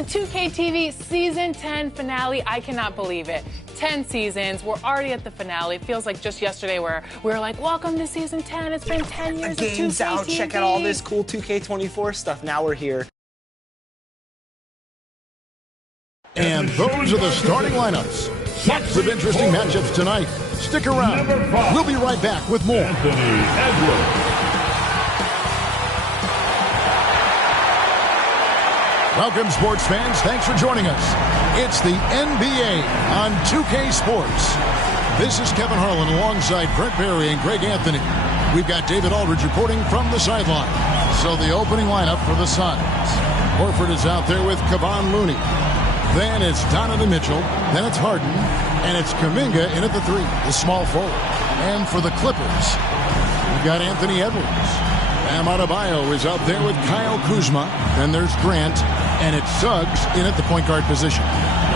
the 2K TV Season 10 finale. I cannot believe it. 10 seasons. We're already at the finale. It feels like just yesterday where we were like, welcome to Season 10. It's been 10 years of 2K game's out. TV. Check out all this cool 2K24 stuff. Now we're here. And those are the starting lineups. Lots of interesting matchups tonight. Stick around. We'll be right back with more. Welcome, sports fans. Thanks for joining us. It's the NBA on 2K Sports. This is Kevin Harlan alongside Brent Barry and Greg Anthony. We've got David Aldridge reporting from the sideline. So the opening lineup for the Suns. Horford is out there with Kevon Looney. Then it's Donovan Mitchell. Then it's Harden. And it's Kuminga in at the 3, the small forward. And for the Clippers, we've got Anthony Edwards. Bam Adebayo is out there with Kyle Kuzma. Then there's Grant. And it's Suggs in at the point guard position.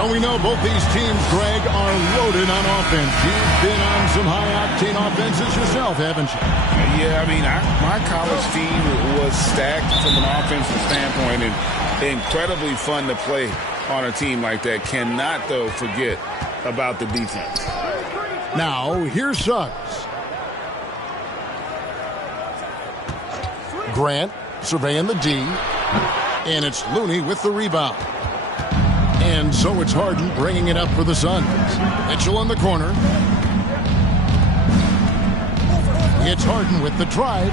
And we know both these teams, Greg, are loaded on offense. You've been on some high-octane offenses yourself, haven't you? Yeah, I mean, my college team was stacked from an offensive standpoint and incredibly fun to play on a team like that. Cannot, though, forget about the defense. Now, here's Suggs. Grant surveying the D. And it's Looney with the rebound. And so it's Harden bringing it up for the Suns. Mitchell in the corner. It's Harden with the drive.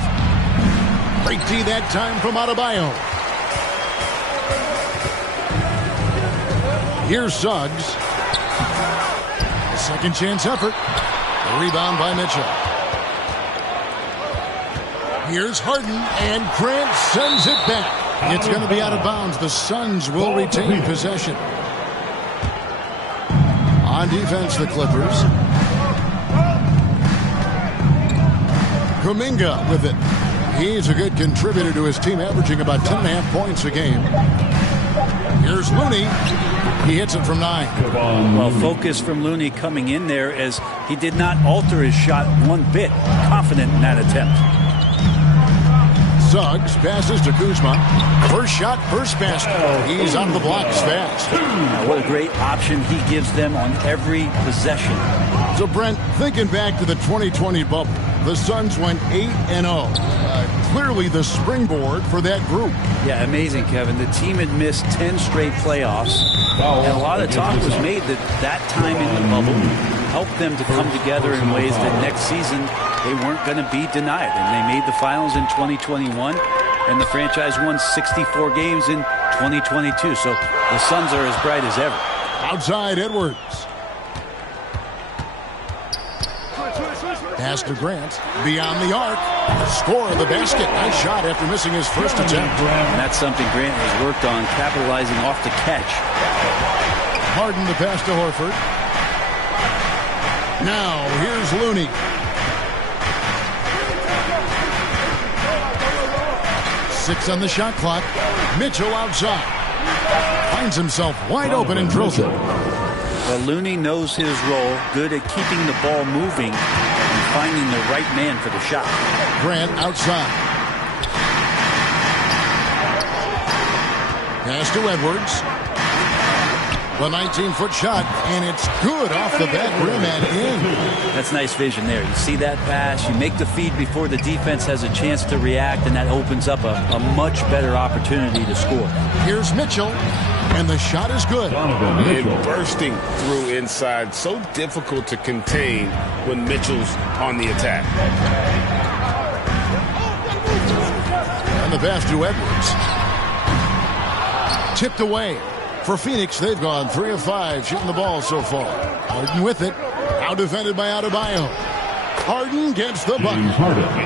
Great D that time from Adebayo. Here's Suggs. A second chance effort. The rebound by Mitchell. Here's Harden, and Grant sends it back. It's going to be out of bounds. The Suns will retain possession. On defense, the Clippers. Kuminga with it. He's a good contributor to his team, averaging about 10.5 points a game. Here's Looney. He hits it from 9. Well, focus from Looney coming in there as he did not alter his shot one bit. Confident in that attempt. Suggs passes to Kuzma. First shot, first basket. He's out of the blocks fast. What a great option he gives them on every possession. So, Brent, thinking back to the 2020 bubble, the Suns went 8-0. Clearly the springboard for that group. Yeah, amazing, Kevin. The team had missed 10 straight playoffs. And a lot of talk was made that time in the bubble helped them to come together in ways that next season they weren't going to be denied. And they made the finals in 2021, and the franchise won 64 games in 2022. So the Suns are as bright as ever. Outside, Edwards. Pass to Grant. Beyond the arc. Score of the basket. Nice shot after missing his first attempt. And that's something Grant has worked on, capitalizing off the catch. Harden the pass to Horford. Now, here's Looney. Six on the shot clock. Mitchell outside. Finds himself wide open and drills it. Well, Looney knows his role, good at keeping the ball moving and finding the right man for the shot. Grant outside. Pass to Edwards. The 19-foot shot, and it's good off the back rim and in. That's nice vision there. You see that pass, you make the feed before the defense has a chance to react, and that opens up a much better opportunity to score. Here's Mitchell, and the shot is good. And bursting through inside. So difficult to contain when Mitchell's on the attack. And the pass to Edwards. Tipped away. For Phoenix, they've gone 3 of 5 shooting the ball so far. Harden with it. Now defended by Adebayo. Harden gets the bucket.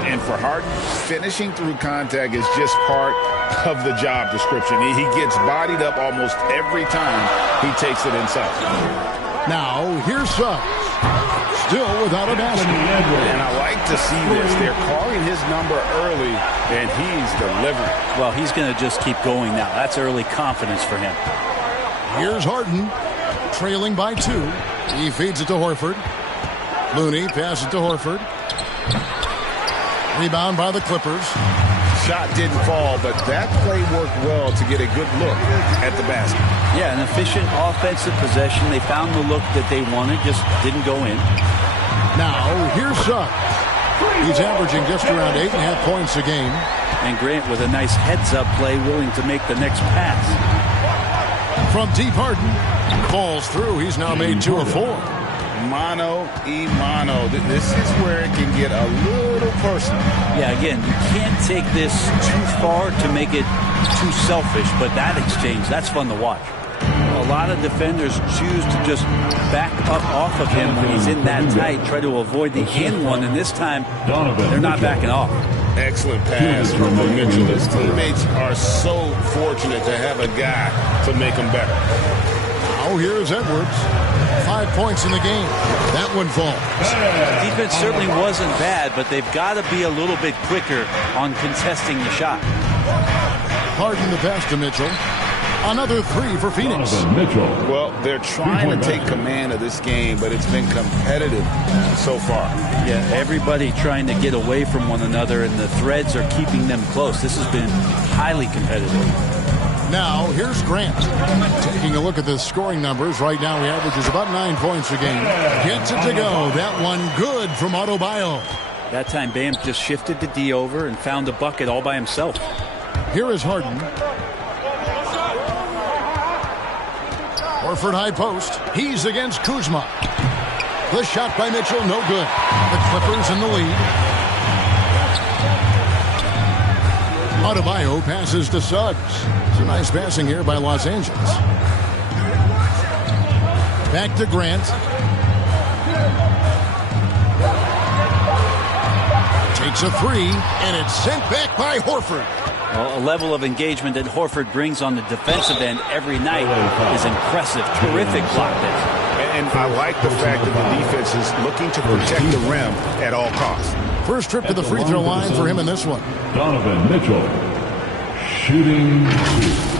And for Harden, finishing through contact is just part of the job description. He gets bodied up almost every time he takes it inside. Now, here's Suggs. Still without a basket. And I like to see this. They're calling his number early, and he's delivering. Well, he's going to just keep going now. That's early confidence for him. Here's Harden, trailing by 2. He feeds it to Horford. Looney passes to Horford. Rebound by the Clippers. shot didn't fall, but that play worked well to get a good look at the basket. Yeah, an efficient offensive possession. They found the look that they wanted, just didn't go in. Now, here's Suggs. He's averaging just around 8.5 points a game. And Grant with a nice heads-up play, willing to make the next pass. From deep, Harden falls through. He's now made 2 of 4. Mano y mano. This is where it can get a little personal. Yeah, again, you can't take this too far to make it too selfish, but that exchange, that's fun to watch. A lot of defenders choose to just back up off of him when he's in that tight, try to avoid the in one, and this time they're not backing off. Excellent pass from Mitchell. His teammates are so fortunate to have a guy to make them better. Oh, here's Edwards. 5 points in the game. That one falls. Defense certainly wasn't bad, but they've got to be a little bit quicker on contesting the shot. Harden the pass to Mitchell. Another 3 for Phoenix. Well, they're trying to take command of this game, but it's been competitive so far. Yeah, everybody trying to get away from one another, and the threads are keeping them close. This has been highly competitive. Now, here's Grant. Taking a look at the scoring numbers. Right now, he averages about 9 points a game. Gets it to go. That one good from Adebayo. That time, Bam just shifted the D over and found a bucket all by himself. Here is Harden. Horford high post. He's against Kuzma. The shot by Mitchell, no good. The Clippers in the lead. Adebayo passes to Suggs. It's a nice passing here by Los Angeles. Back to Grant. Takes a 3, and it's sent back by Horford. Well, a level of engagement that Horford brings on the defensive end every night is impressive. Terrific block there. And I like the fact that the defense is looking to protect the rim at all costs. First trip to the free throw line for him in this one. Donovan Mitchell, shooting 2.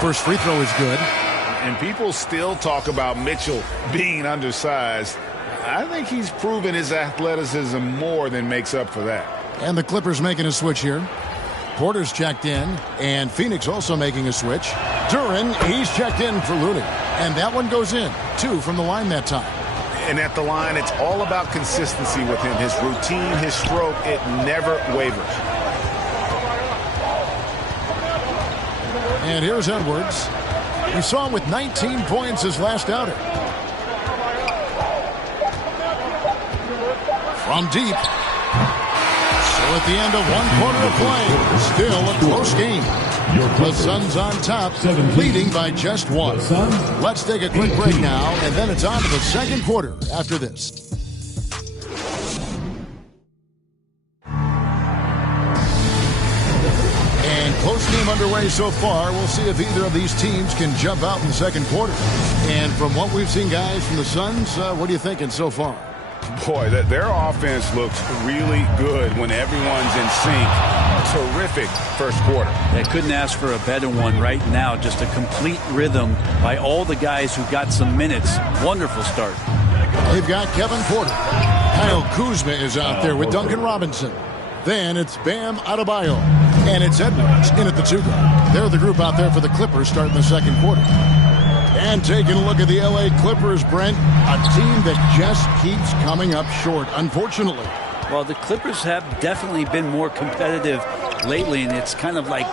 First free throw is good. And people still talk about Mitchell being undersized. I think he's proven his athleticism more than makes up for that. And the Clippers making a switch here. Porter's checked in, and Phoenix also making a switch. Duren, he's checked in for Looney. And that one goes in. 2 from the line that time. And at the line, it's all about consistency with him. His routine, his stroke, it never wavers. And here's Edwards. We saw him with 19 points his last outing. From deep. So at the end of 1 quarter of play, still a close game. The Suns on top, leading by just 1. Let's take a quick break now, and then it's on to the second quarter after this. Close game underway so far. We'll see if either of these teams can jump out in the second quarter. And from what we've seen, guys, from the Suns, what are you thinking so far? Boy, their offense looks really good when everyone's in sync. Terrific first quarter. They couldn't ask for a better one right now. Just a complete rhythm by all the guys who got some minutes. Wonderful start. They've got Kevin Porter. Kyle Kuzma is out there with Duncan Robinson. Then it's Bam Adebayo. And it's Edwards in at the 2 guard. They're the group out there for the Clippers starting the second quarter. And taking a look at the L.A. Clippers, Brent, a team that just keeps coming up short, unfortunately. Well, the Clippers have definitely been more competitive lately, and it's kind of like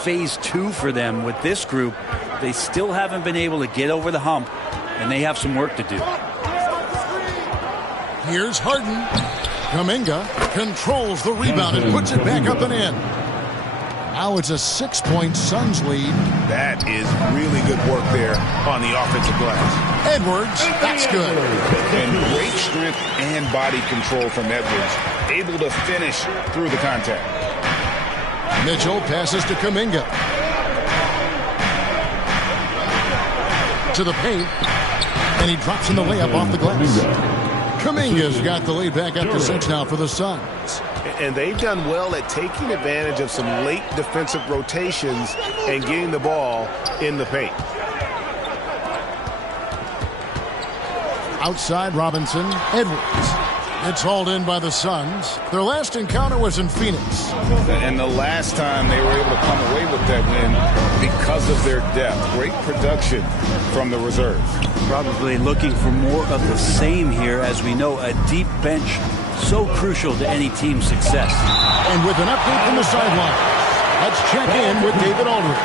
phase 2 for them with this group. They still haven't been able to get over the hump, and they have some work to do. Here's Harden. Kuminga controls the rebound and puts it back up and in. Now it's a 6-point Suns lead. That is really good work there on the offensive glass. Edwards, that's good. And great strength and body control from Edwards. Able to finish through the contact. Mitchell passes to Kuminga. To the paint. And he drops in the layup off the glass. Kuminga's got the lead back up to 6 now for the Suns. And they've done well at taking advantage of some late defensive rotations and getting the ball in the paint. Outside Robinson, Edwards. It's hauled in by the Suns. Their last encounter was in Phoenix. And the last time they were able to come away with that win because of their depth. Great production from the reserve. Probably looking for more of the same here. As we know, a deep bench so crucial to any team's success. And with an update from the sideline, let's check in with David Aldridge.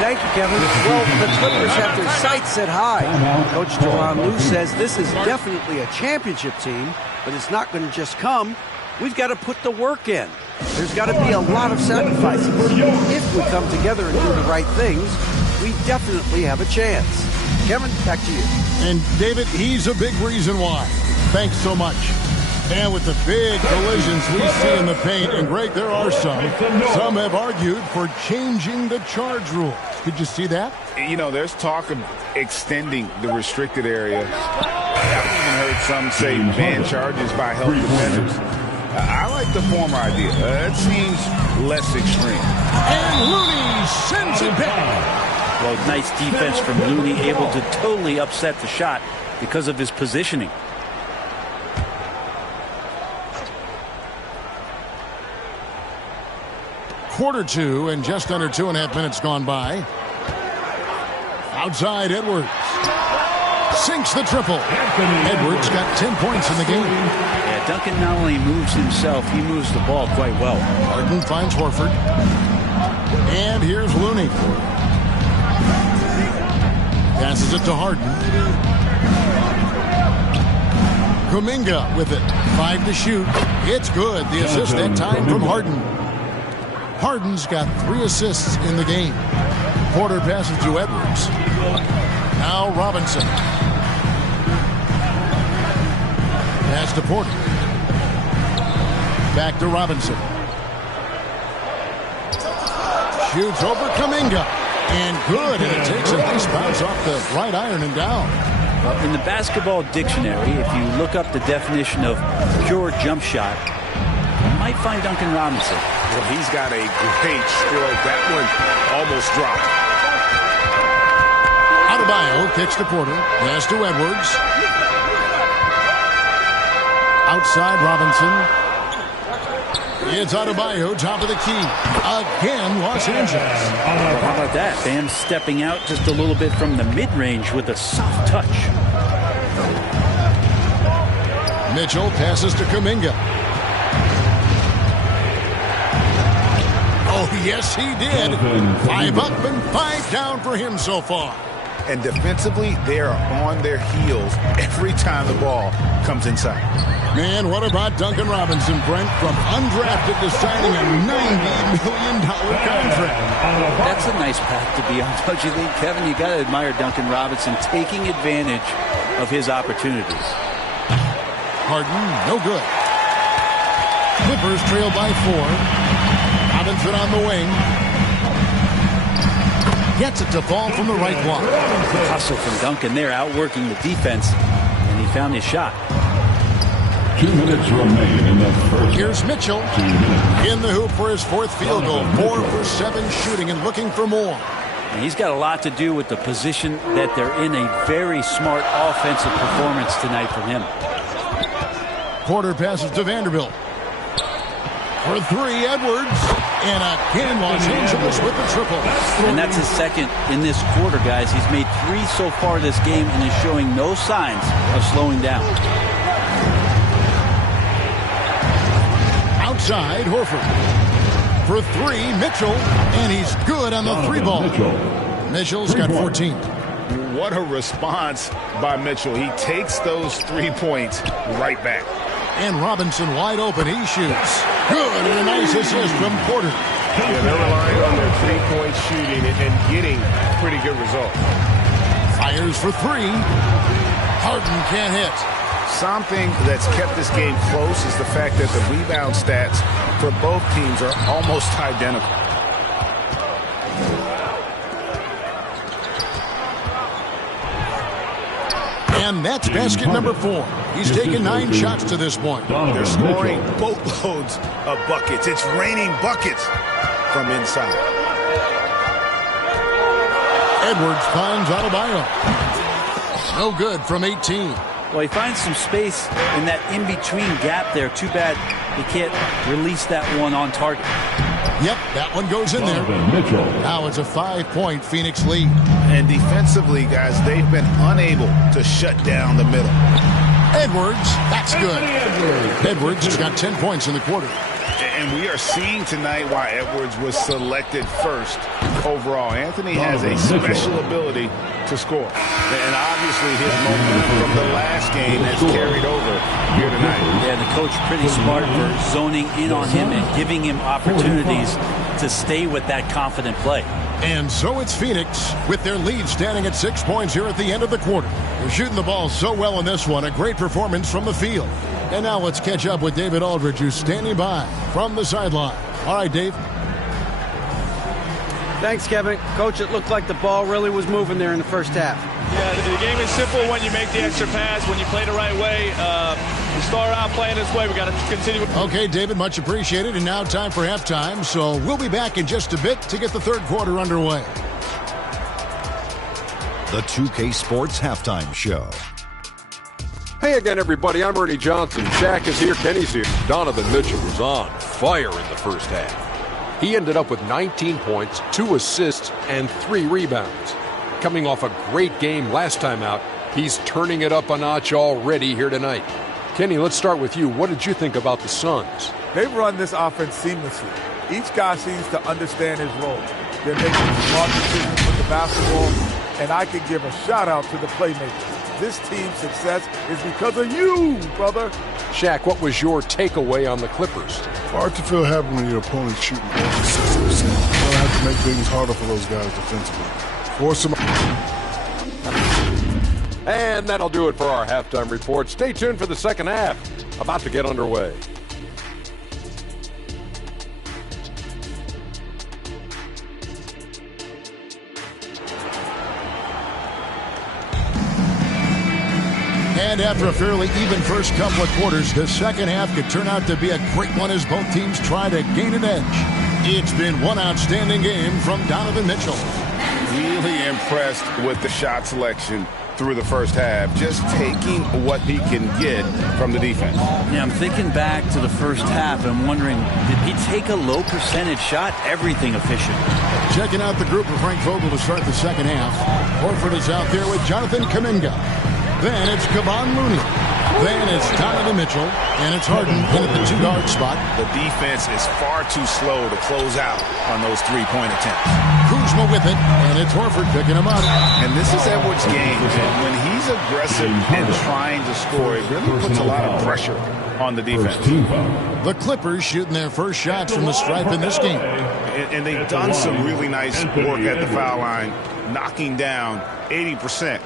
Thank you, Kevin. Well, the Clippers have their sights set high. Coach Tyronn Lue says this is definitely a championship team, but it's not going to just come. We've got to put the work in. There's got to be a lot of sacrifices. If we come together and do the right things, we definitely have a chance. Kevin, back to you. And David, he's a big reason why. Thanks so much. And with the big collisions we see in the paint, and Greg, there are some have argued for changing the charge rule. Did you see that? You know, there's talk of extending the restricted area. I've even heard some say ban charges by help defenders. I like the former idea. It seems less extreme. And Looney sends it back. Well, nice defense from Looney, able to totally upset the shot because of his positioning. Quarter 2 and just under 2.5 minutes gone by. Outside Edwards. Sinks the triple. Edwards got 10 points in the game. Yeah, Duncan not only moves himself, he moves the ball quite well. Harden finds Horford. And here's Looney. Passes it to Harden. Kuminga with it. 5 to shoot. It's good. The assist that time from Harden. Harden's got 3 assists in the game. Porter passes to Edwards. Now Robinson. Pass to Porter. Back to Robinson. Shoots over Kuminga. And good. And it takes a nice bounce off the right iron and down. Well, in the basketball dictionary, if you look up the definition of pure jump shot, you might find Duncan Robinson. Well, he's got a great stroke. That one almost dropped. Adebayo kicks to Porter. Pass to Edwards. Outside Robinson. It's Adebayo, top of the key. Again, Los Angeles. Well, how about that? Bam stepping out just a little bit from the mid-range with a soft touch. Mitchell passes to Kuminga. Oh, yes, he did. 5 up and 5 down for him so far. And defensively, they are on their heels every time the ball comes inside. Man, what about Duncan Robinson, Brent, from undrafted to signing a $90 million contract? That's a nice path to be on, don't you think, Kevin? You got to admire Duncan Robinson taking advantage of his opportunities. Harden, no good. Clippers trail by 4. Robinson on the wing. Gets it to fall from the right block. Hustle from Duncan there, outworking the defense, and he found his shot. 2 minutes remain in the first. Here's Mitchell 2 minutes. in the hoop for his 4th field goal. 4 for 7 shooting and looking for more. And he's got a lot to do with the position that they're in. A very smart offensive performance tonight from him. Porter passes to Vanderbilt. For 3, Edwards. And again, Los Angeles with the triple. And that's his 2nd in this quarter, guys. He's made 3 so far this game and is showing no signs of slowing down. Outside, Horford. For 3, Mitchell. And he's good on the 3 ball. Mitchell's got 14. What a response by Mitchell. He takes those 3 points right back. And Robinson wide open. He shoots. Good. And a nice assist from Porter. Yeah, they're relying on their 3-point shooting and getting pretty good results. Fires for 3. Harden can't hit. Something that's kept this game close is the fact that the rebound stats for both teams are almost identical. And And that's basket number 4. He's taken 9 shots to this point. They're scoring boatloads of buckets. It's raining buckets from inside. Edwards finds Adebayo. No good from 18. Well, he finds some space in that in-between gap there. Too bad he can't release that one on target. Yep, that one goes in there. Now it's a 5-point Phoenix lead. And defensively, guys, they've been unable to shut down the middle. Edwards, that's good. Edwards has got 10 points in the quarter. And we are seeing tonight why Edwards was selected first overall. Anthony has a special ability to score. And obviously his momentum from the last game has carried over here tonight. Yeah, the coach pretty smart for zoning in on him and giving him opportunities to stay with that confident play. And so it's Phoenix with their lead standing at 6 points here at the end of the quarter. They're shooting the ball so well in this one. A great performance from the field. And now let's catch up with David Aldridge, who's standing by from the sideline. All right, Dave. Thanks, Kevin. Coach, it looked like the ball really was moving there in the first half. Yeah, the game is simple when you make the extra pass, when you play the right way. We start out playing this way. We got to continue. Okay, David, much appreciated. And now time for halftime. So we'll be back in just a bit to get the third quarter underway. The 2K Sports Halftime Show. Hey again, everybody. I'm Ernie Johnson. Shaq is here. Kenny's here. Donovan Mitchell was on fire in the first half. He ended up with 19 points, 2 assists, and 3 rebounds. Coming off a great game last time out, he's turning it up a notch already here tonight. Kenny, let's start with you. What did you think about the Suns? They run this offense seamlessly. Each guy seems to understand his role. They're making smart decisions with the basketball, and I can give a shout-out to the playmakers. This team's success is because of you, brother. Shaq, what was your takeaway on the Clippers? Hard to feel happy when your opponent's shooting over 60%. You're going to have to make things harder for those guys defensively. Force them. And that'll do it for our halftime report. Stay tuned for the second half. About to get underway. And after a fairly even first couple of quarters, the second half could turn out to be a great one as both teams try to gain an edge. It's been one outstanding game from Donovan Mitchell. Really impressed with the shot selection through the first half, just taking what he can get from the defense. Yeah, I'm thinking back to the first half and wondering, did he take a low percentage shot? Everything efficient. Checking out the group of Frank Vogel to start the second half. Horford is out there with Jonathan Kuminga. Then it's Kevon Looney. Then it's Donovan Mitchell. And it's Harden in at the 2-guard spot. The defense is far too slow to close out on those three-point attempts. Kuzma with it, and it's Horford picking him up. And this is Edwards' game. And when he's aggressive and trying to score, it really puts a lot of pressure on the defense. The Clippers shooting their first shots from the stripe in this game. And they've done some really nice work at the foul line, knocking down 80%.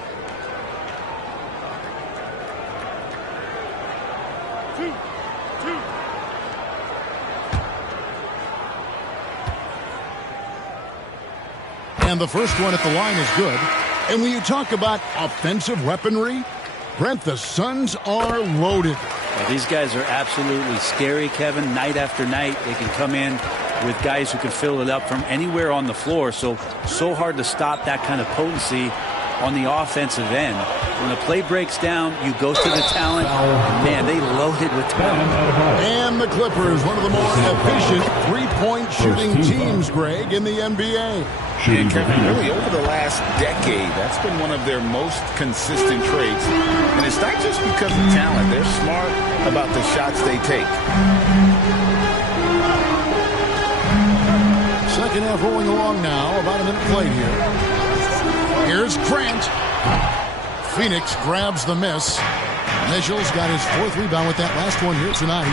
And the first one at the line is good. And when you talk about offensive weaponry, Brent, the Suns are loaded. Well, these guys are absolutely scary, Kevin. Night after night, they can come in with guys who can fill it up from anywhere on the floor. So hard to stop that kind of potency on the offensive end. When the play breaks down, you go to the talent. Man, they loaded with talent. And the Clippers, one of the more efficient three-point shooting teams, Greg, in the NBA. And Kevin, really over the last decade, that's been one of their most consistent traits. And it's not just because of talent. They're smart about the shots they take. Second half rolling along now. About a minute played here. Here's Grant. Phoenix grabs the miss. Mitchell's got his 4th rebound with that last one here tonight.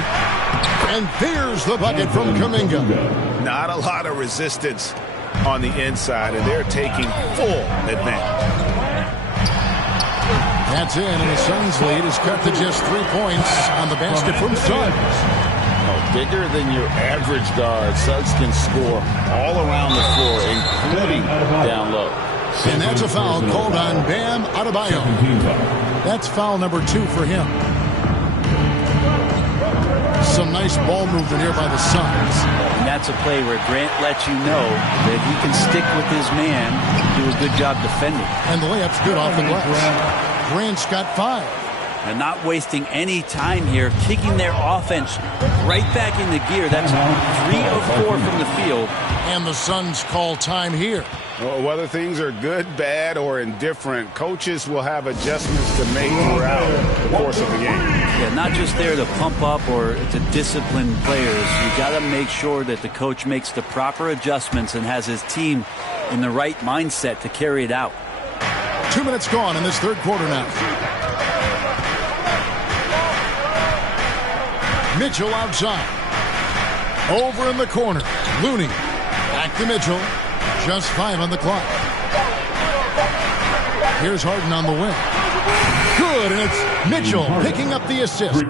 And there's the bucket from Kuminga. Not a lot of resistance on the inside, and they're taking full advantage. That's in, and the Suns' lead is cut to just 3 points on the basket from Suggs. Bigger than your average guard, Suggs can score all around the floor, including down low. And that's a foul called on Bam Adebayo. That's foul number 2 for him. Some nice ball movement here by the Suns. And that's a play where Grant lets you know that he can stick with his man, do a good job defending. And the layup's good off the glass. Grant's got 5. And not wasting any time here, kicking their offense right back into gear. That's 3 of 4 from the field. And the Suns call time here. Whether things are good, bad, or indifferent, coaches will have adjustments to make throughout the course of the game. Yeah, not just there to pump up or to discipline players. You got to make sure that the coach makes the proper adjustments and has his team in the right mindset to carry it out. 2 minutes gone in this third quarter now. Mitchell outside. Over in the corner. Looney. Back to Mitchell. Just 5 on the clock. Here's Harden on the wing. Good, and it's Mitchell picking up the assist.